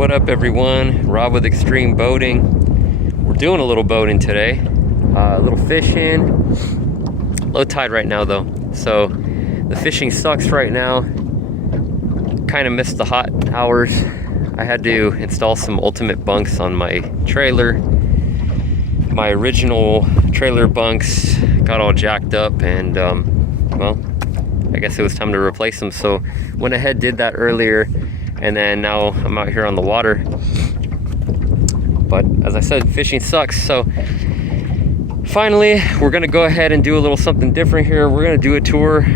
What up, everyone? Rob with Extreme Boating. We're doing a little boating today, a little fishing. Low tide right now though, so the fishing sucks right now. Kind of missed the hot hours. I had to install some ultimate bunks on my trailer. My original trailer bunks got all jacked up, and well, I guess it was time to replace them, so went ahead, did that earlier, and then now I'm out here on the water. But as I said, fishing sucks, so finally we're gonna go ahead and do a little something different here. We're gonna do a tour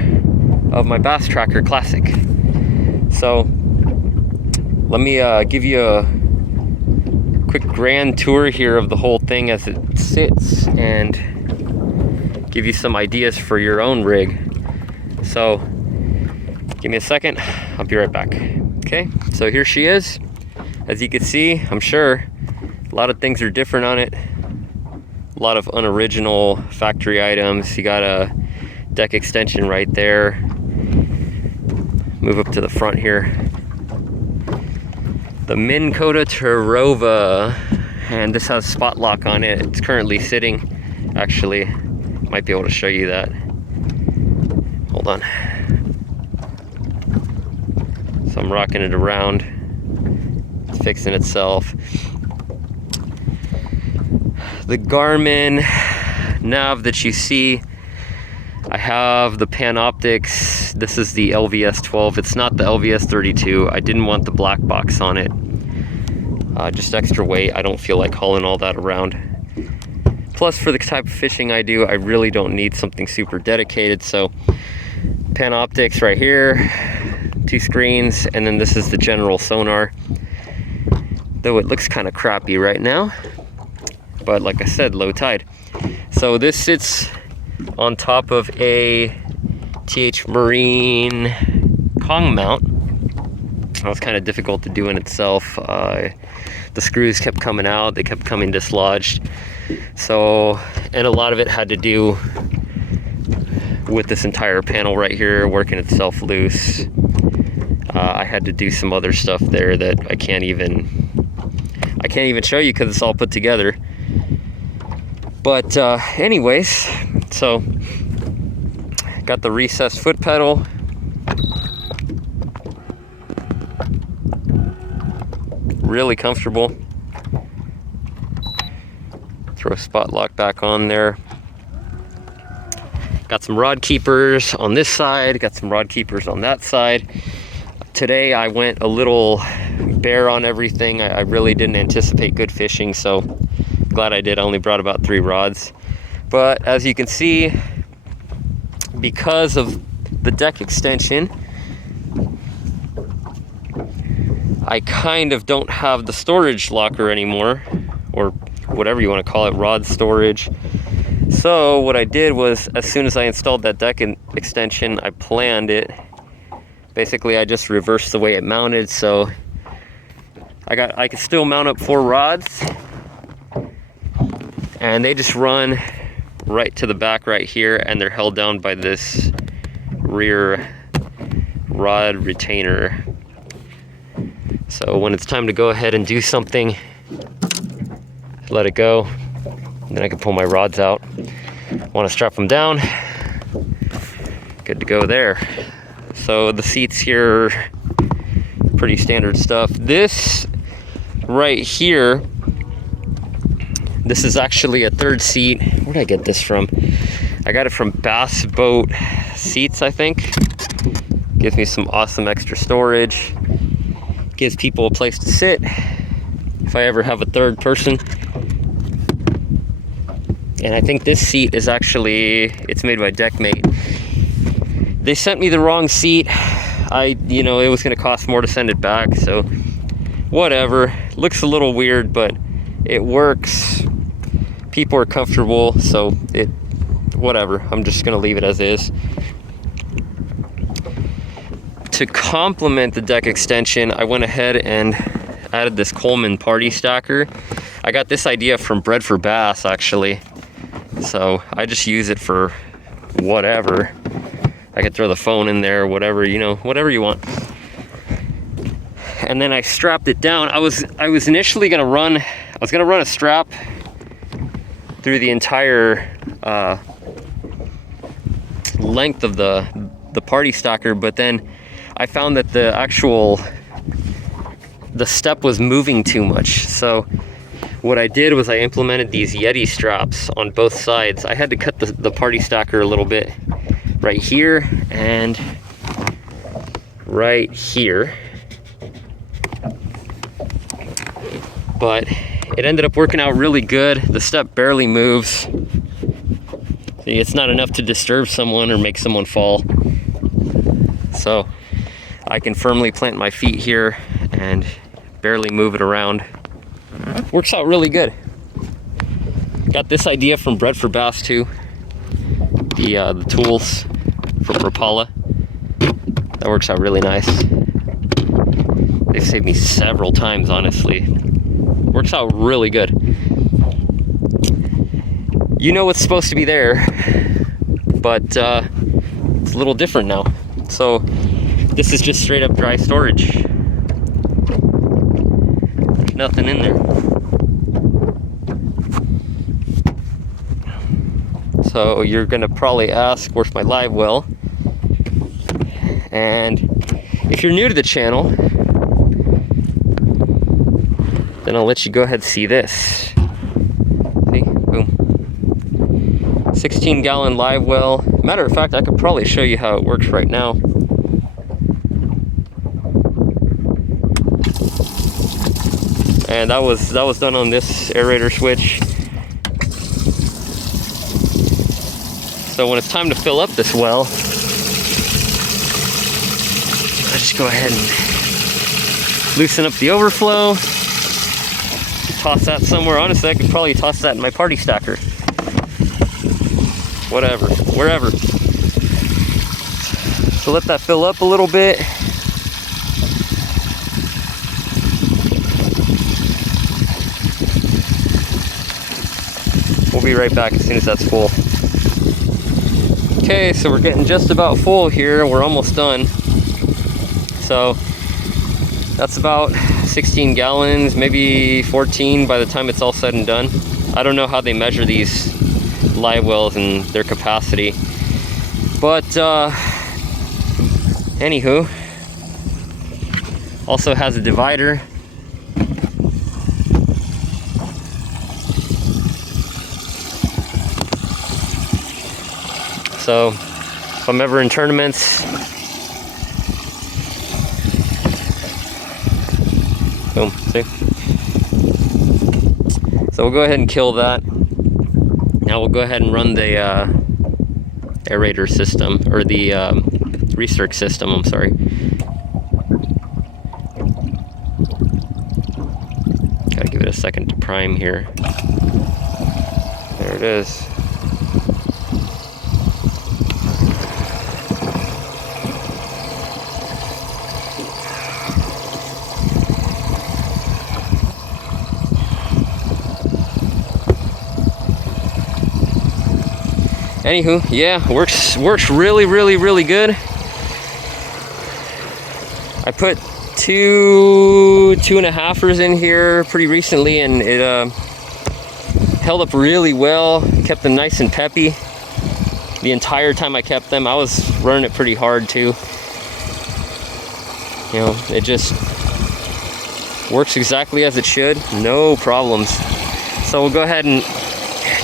of my Bass Tracker Classic. So let me give you a quick grand tour here of the whole thing as it sits and give you some ideas for your own rig. So give me a second, I'll be right back. Okay, so here she is. As you can see, I'm sure a lot of things are different on it. A lot of unoriginal factory items. You got a deck extension right there. Move up to the front here. The Minn Kota Terrova, and this has spot lock on it. It's currently sitting. Actually, might be able to show you that. Hold on. So I'm rocking it around. It's fixing itself. The Garmin nav that you see, I have the Panoptics. This is the LVS 12. It's not the LVS 32. I didn't want the black box on it. Just extra weight. I don't feel like hauling all that around. Plus, for the type of fishing I do, I really don't need something super dedicated. So Panoptics right here, 2 screens, and then this is the general sonar. Though it looks kind of crappy right now, but like I said, low tide. So this sits on top of a TH Marine Kong mount. That was kind of difficult to do in itself. The screws kept coming out, they kept coming dislodged. So, and a lot of it had to do with this entire panel right here working itself loose. I had to do some other stuff there that I can't even show you because it's all put together. But anyways, so got the recessed foot pedal. Really comfortable. Throw spot lock back on there. Got some rod keepers on this side, got some rod keepers on that side. Today I went a little bare on everything. I really didn't anticipate good fishing, so glad I did. I only brought about 3 rods. But as you can see, because of the deck extension, I kind of don't have the storage locker anymore, or whatever you want to call it, rod storage. So what I did was, as soon as I installed that deck extension, I planned it. Basically, I just reversed the way it mounted, so I could still mount up 4 rods, and they just run right to the back right here, and they're held down by this rear rod retainer. So when it's time to go ahead and do something, let it go, and then I can pull my rods out. Want to strap them down, good to go there. So the seats here are pretty standard stuff. This right here, this is actually a 3rd seat. Where did I get this from? I got it from Bass Boat Seats, I think. Gives me some awesome extra storage. Gives people a place to sit if I ever have a 3rd person. And I think this seat is actually, it's made by Deckmate. They sent me the wrong seat. It was gonna cost more to send it back, so whatever. Looks a little weird, but it works. People are comfortable, so whatever. I'm just gonna leave it as is. To complement the deck extension, I went ahead and added this Coleman party stacker. I got this idea from Bread for Bass, actually. So I just use it for whatever. I could throw the phone in there, whatever, whatever you want. and then I strapped it down. I was initially gonna run a strap through the entire length of the party stacker, but then I found that the step was moving too much. So what I did was I implemented these Yeti straps on both sides. I had to cut the party stacker a little bit right here and right here, but it ended up working out really good. The step barely moves. See, it's not enough to disturb someone or make someone fall. So I can firmly plant my feet here and barely move it around. Works out really good. Got this idea from Bread for Bass too. The tools from Rapala. That works out really nice. They've saved me several times, honestly. Works out really good. You know what's supposed to be there, but it's a little different now. So this is just straight up dry storage. There's nothing in there. So you're gonna probably ask, where's my Livewell? And if you're new to the channel, then I'll let you go ahead and see this. See, boom. 16-gallon Livewell. Matter of fact, I could probably show you how it works right now. And that was done on this aerator switch. So when it's time to fill up this well, I just go ahead and loosen up the overflow, toss that somewhere. Honestly, I could probably toss that in my party stacker. Whatever, wherever. So let that fill up a little bit. We'll be right back as soon as that's full. Okay, so we're getting just about full here. We're almost done. So that's about 16 gallons, maybe 14 by the time it's all said and done. I don't know how they measure these Livewells and their capacity. But anywho, also has a divider. So if I'm ever in tournaments, boom, see? So we'll go ahead and kill that. Now we'll go ahead and run the aerator system, or the recirc system, I'm sorry. Gotta give it a second to prime here. There it is. Anywho, yeah, works really good. I put two and a halfers in here pretty recently, and it held up really well. Kept them nice and peppy the entire time I kept them. I was running it pretty hard too. You know, it just works exactly as it should, no problems. So we'll go ahead and,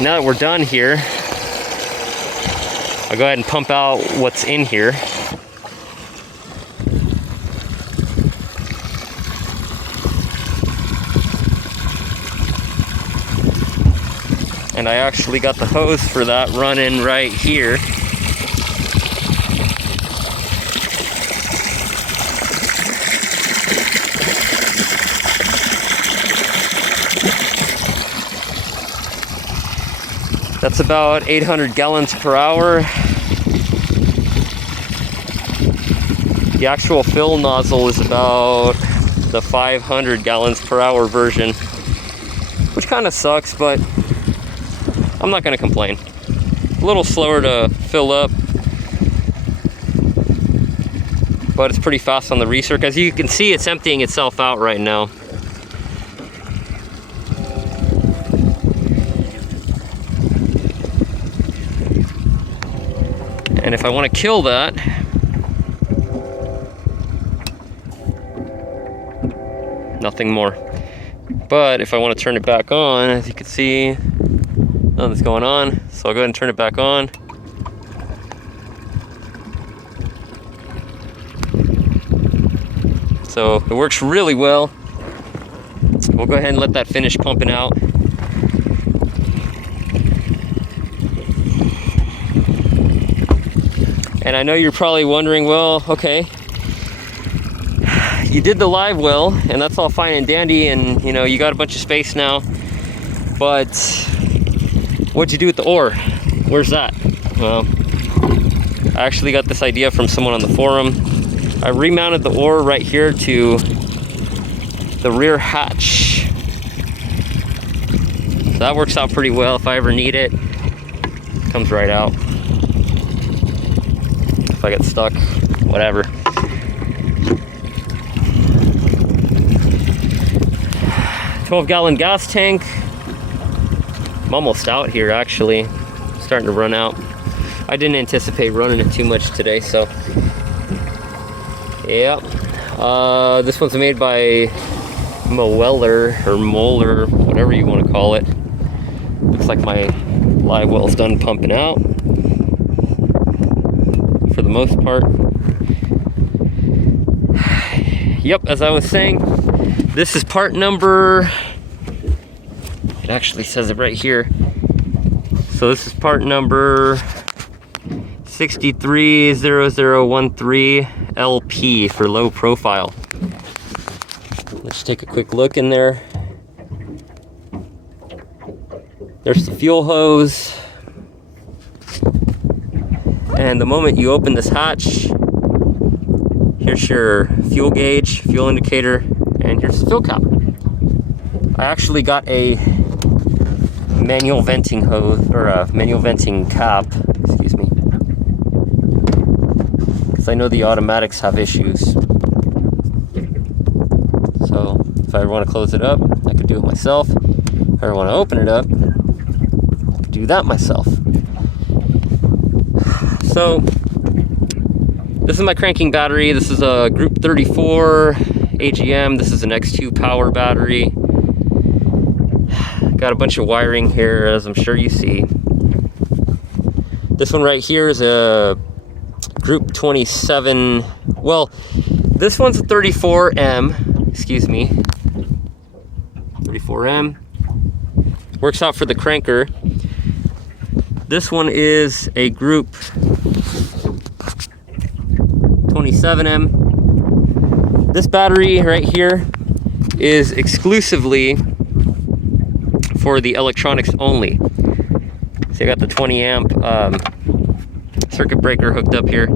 now that we're done here, I'll go ahead and pump out what's in here. And I actually got the hose for that running right here. That's about 800 gallons per hour. The actual fill nozzle is about the 500 gallons per hour version, which kind of sucks, but I'm not going to complain. A little slower to fill up, but it's pretty fast on the recirc. As you can see, it's emptying itself out right now. And if I want to kill that, nothing more. But if I want to turn it back on, as you can see, nothing's going on. So I'll go ahead and turn it back on. So it works really well. We'll go ahead and let that finish pumping out. And I know you're probably wondering, well, okay, you did the Livewell, and that's all fine and dandy, and you know, you got a bunch of space now, but what'd you do with the oar? Where's that? Well, I actually got this idea from someone on the forum. I remounted the oar right here to the rear hatch. So that works out pretty well. If I ever need it, it comes right out. If I get stuck, whatever. $12-gallon gas tank. I'm almost out here, actually. Starting to run out. I didn't anticipate running it too much today, so yeah. This one's made by Moeller or Moeller, whatever you want to call it. Looks like my Livewell's done pumping out for the most part. Yep, as I was saying, this is part number, it actually says it right here. So this is part number 630013 LP for low profile. Let's take a quick look in there. There's the fuel hose. And the moment you open this hatch, here's your fuel gauge, fuel indicator, and here's the fuel cap. I actually got a manual venting hose, or a manual venting cap, excuse me, because I know the automatics have issues. So if I want to close it up, I could do it myself. If I want to open it up, I could do that myself. So this is my cranking battery. This is a Group 34 AGM. This is an X2 power battery. Got a bunch of wiring here, as I'm sure you see. This one right here is a Group 27. Well, this one's a 34M. Excuse me. 34M. Works out for the cranker. This one is a Group 27M. This battery right here is exclusively for the electronics only. So I got the 20 amp circuit breaker hooked up here,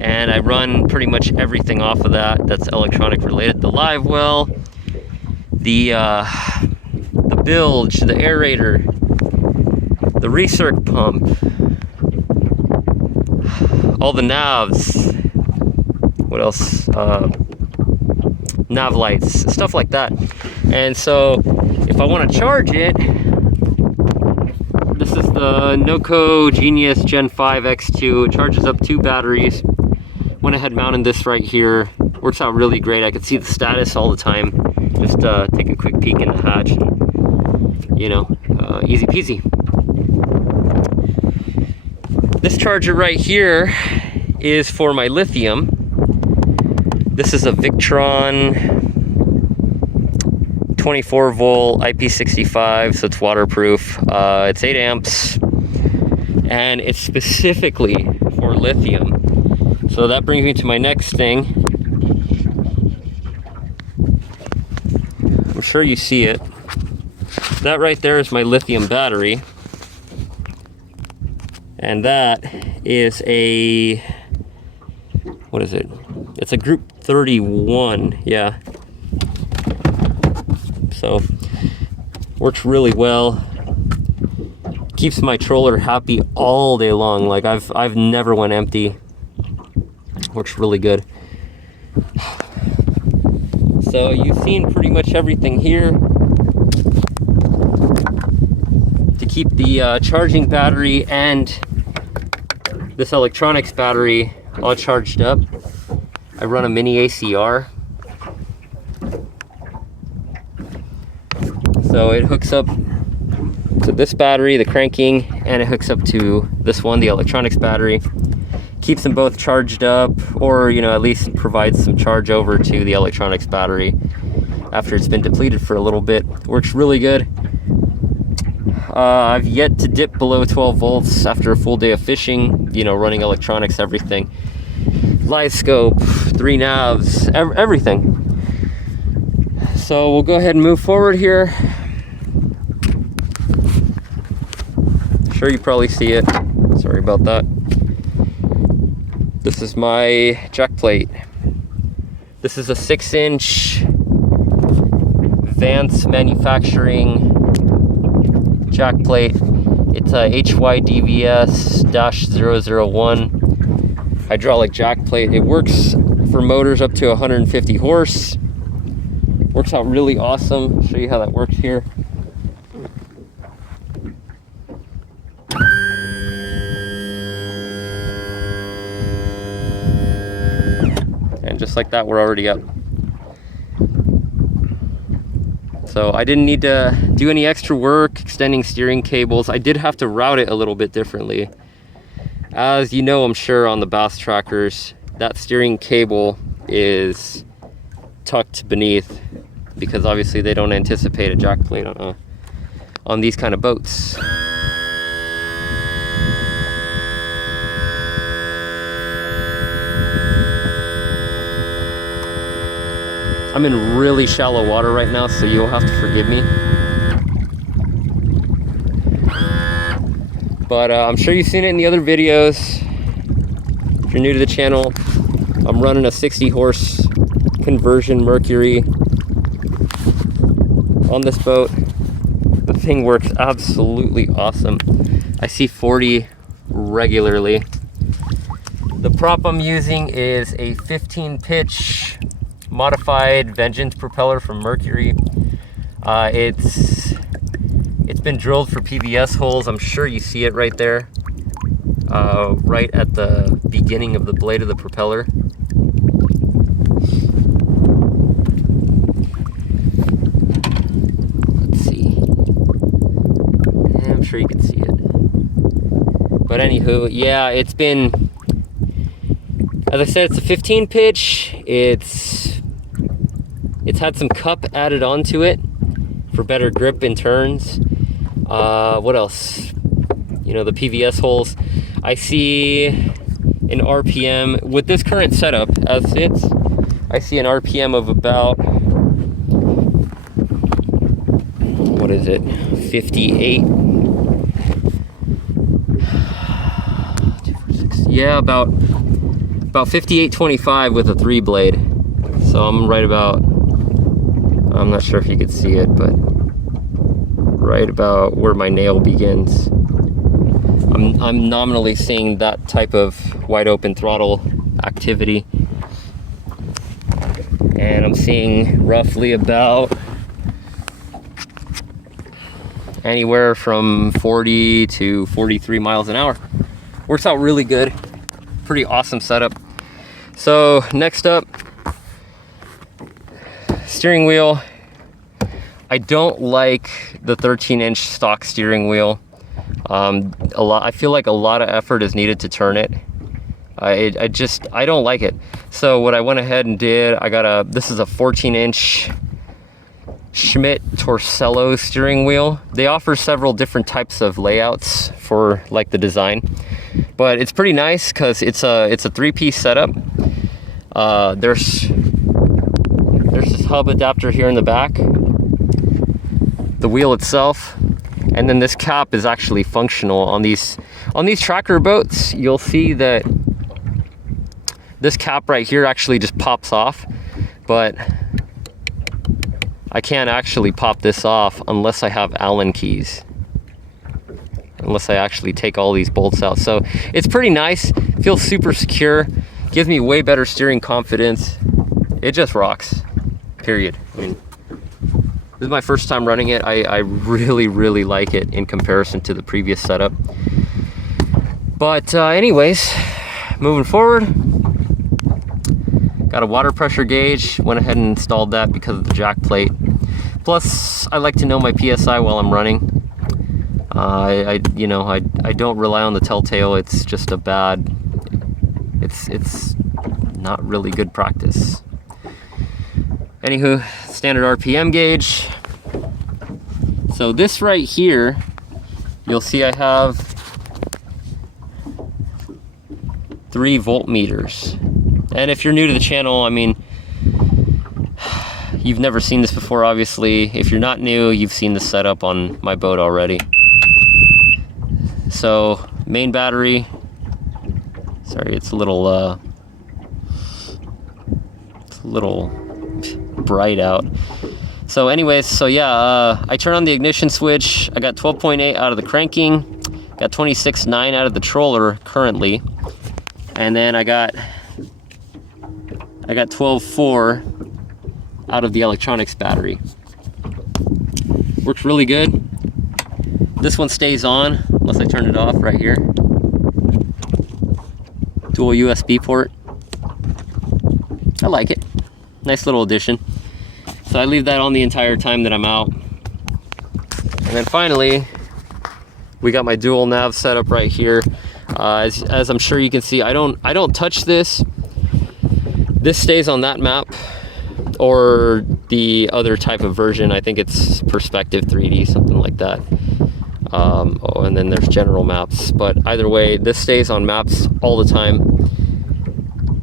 and I run pretty much everything off of that that's electronic related. The Livewell, the bilge, the aerator, the recirc pump, all the navs, what else, nav lights, stuff like that. And so if I want to charge it, this is the Noco Genius Gen 5 X2. It charges up 2 batteries. Went ahead and mounted this right here. Works out really great. I could see the status all the time. Just take a quick peek in the hatch, and, you know, easy peasy. This charger right here is for my lithium. This is a Victron 24 volt IP65, so it's waterproof. It's 8 amps, and it's specifically for lithium. So that brings me to my next thing. I'm sure you see it. That right there is my lithium battery, and that is a, what is it? It's a Group 31, yeah. So works really well. Keeps my troller happy all day long. Like I've never went empty. Works really good. So you've seen pretty much everything here. To keep the charging battery and this electronics battery all charged up, I run a mini ACR. So it hooks up to this battery, the cranking, and it hooks up to this one, the electronics battery. Keeps them both charged up, or at least provides some charge over to the electronics battery after it's been depleted for a little bit. Works really good. I've yet to dip below 12 volts after a full day of fishing, running electronics, everything. Live scope, 3 navs, everything. So we'll go ahead and move forward here. Sure, you probably see it. Sorry about that. This is my jack plate. This is a 6-inch Vance Manufacturing jack plate. It's a HYDVS-001 hydraulic jack plate. It works for motors up to 150 horse. Works out really awesome. I'll show you how that works here. And just like that, we're already up. So I didn't need to do any extra work extending steering cables. I did have to route it a little bit differently. As you know, I'm sure on the bass trackers, that steering cable is tucked beneath because obviously they don't anticipate a jack plate on these kind of boats. I'm in really shallow water right now, so you'll have to forgive me. But I'm sure you've seen it in the other videos. If you're new to the channel, I'm running a 60 horse conversion Mercury on this boat. The thing works absolutely awesome. I see 40 regularly. The prop I'm using is a 15 pitch modified Vengeance propeller from Mercury. It's been drilled for PVS holes. I'm sure you see it right there, right at the beginning of the blade of the propeller. Let's see. Yeah, I'm sure you can see it. But anywho, yeah, it's been, as I said, it's a 15 pitch. It's had some cup added onto it for better grip in turns. What else? The PVS holes. I see an RPM with this current setup as sits. I see an RPM of about, what is it? 58. Yeah, about 58.25 with a 3 blade. So I'm right about, I'm not sure if you could see it, but right about where my nail begins. I'm nominally seeing that type of wide open throttle activity. And I'm seeing roughly about anywhere from 40 to 43 miles an hour. Works out really good. Pretty awesome setup. So next up, steering wheel. I don't like the 13-inch stock steering wheel. I feel like a lot of effort is needed to turn it. I don't like it. So what I went ahead and did, this is a 14-inch Schmidt Torcello steering wheel. They offer several different types of layouts for like the design, but it's pretty nice because it's a 3-piece setup. There's this hub adapter here in the back, the wheel itself, and then this cap is actually functional. On these tracker boats, you'll see that this cap right here actually just pops off, but I can't actually pop this off unless I have Allen keys, unless I actually take all these bolts out. So it's pretty nice, feels super secure, gives me way better steering confidence. it just rocks, period. I mean, this is my first time running it. I really, really like it in comparison to the previous setup. But anyways, moving forward, got a water pressure gauge. Went ahead and installed that because of the jack plate. Plus, I like to know my PSI while I'm running. I don't rely on the telltale. It's just a bad, it's not really good practice. Anywho, standard RPM gauge. So this right here, you'll see I have 3 voltmeters. And if you're new to the channel, I mean, you've never seen this before, obviously. If you're not new, you've seen this setup on my boat already. So, main battery. Sorry, it's a little bright out. So anyways, so yeah, I turn on the ignition switch. I got 12.8 out of the cranking, got 26.9 out of the troller currently, and then I got 12.4 out of the electronics battery. Works really good. This one stays on unless I turn it off right here. Dual USB port. I like it. Nice little addition. So I leave that on the entire time that I'm out. And then finally, we got my dual nav setup right here. As I'm sure you can see, I don't touch this. This stays on that map or the other type of version. I think it's Perspective 3D, something like that. Oh, and then there's general maps, but either way, this stays on maps all the time.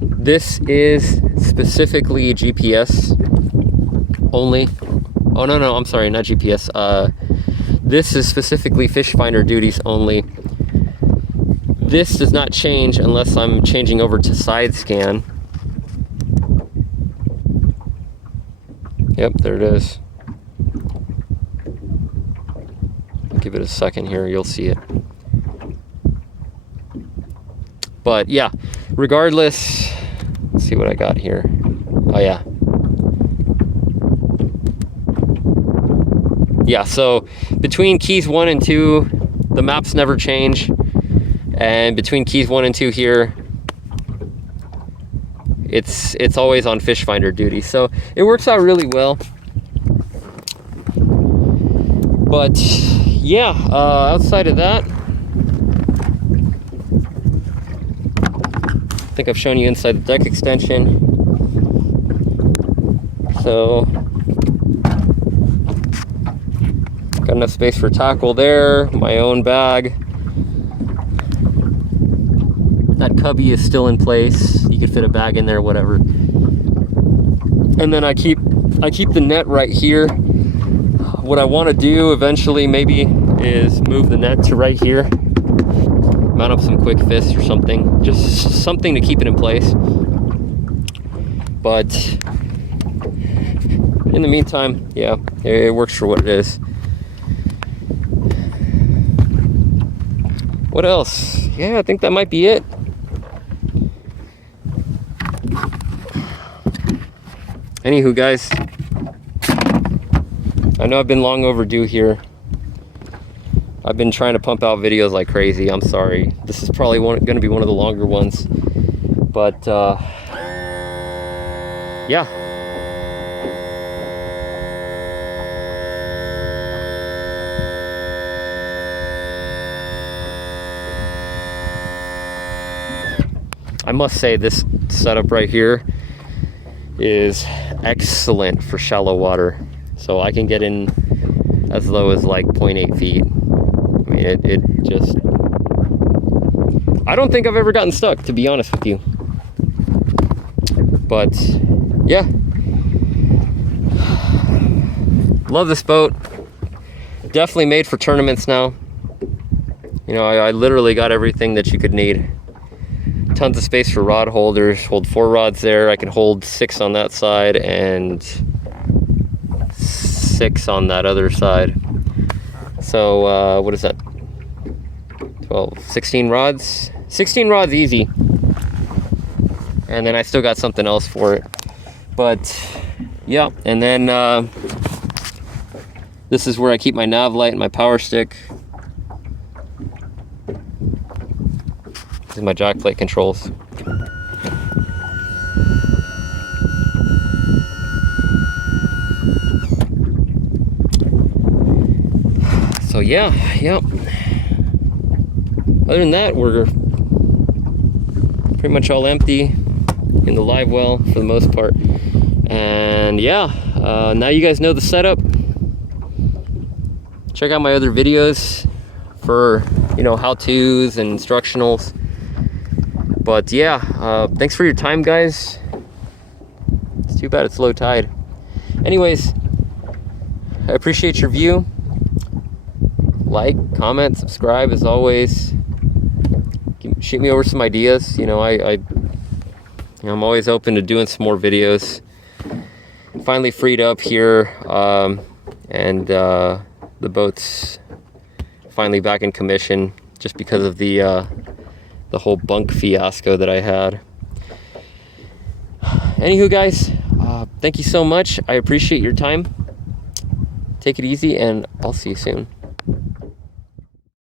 This is specifically GPS only. Oh no, I'm sorry, not GPS. This is specifically fish finder duties only. This does not change unless I'm changing over to side scan. Yep, there it is. Give it a second here, you'll see it. But yeah, regardless, let's see what I got here. Oh yeah. Yeah, so between keys 1 and 2, the maps never change. And between keys 1 and 2 here, it's always on fish finder duty. So it works out really well. But yeah, outside of that, I think I've shown you inside the deck extension. So got enough space for tackle there, my own bag. That cubby is still in place. You could fit a bag in there, whatever. And then I keep the net right here. What I want to do eventually maybe is move the net to right here. Mount up some quick fists or something. Just something to keep it in place. But in the meantime, yeah, it works for what it is. What else? Yeah, I think that might be it. Anywho, guys, I know I've been long overdue here. I've been trying to pump out videos like crazy. I'm sorry. This is probably going to be one of the longer ones. But, yeah. I must say this setup right here is excellent for shallow water. So I can get in as low as like 0.8 feet. I mean, it just, I don't think I've ever gotten stuck, to be honest with you. But yeah, love this boat. Definitely made for tournaments now. You know, I literally got everything that you could need. Tons of space for rod holders. Hold 4 rods there. I can hold 6 on that side and 6 on that other side. So what is that? 12, 16 rods. 16 rods easy. And then I still got something else for it. But yeah, and then this is where I keep my nav light and my power stick. These are my jack plate controls. So yeah, yep. Other than that, we're pretty much all empty in the Livewell for the most part. And yeah, now you guys know the setup. Check out my other videos for, you know, how-tos and instructionals. But yeah, thanks for your time, guys. It's too bad it's low tide. Anyways, I appreciate your view. Like, comment, subscribe as always. Shoot me over some ideas. You know, I'm always open to doing some more videos. Finally freed up here, and the boat's finally back in commission, just because of the whole bunk fiasco that I had. Anywho, guys, thank you so much. I appreciate your time. Take it easy, and I'll see you soon.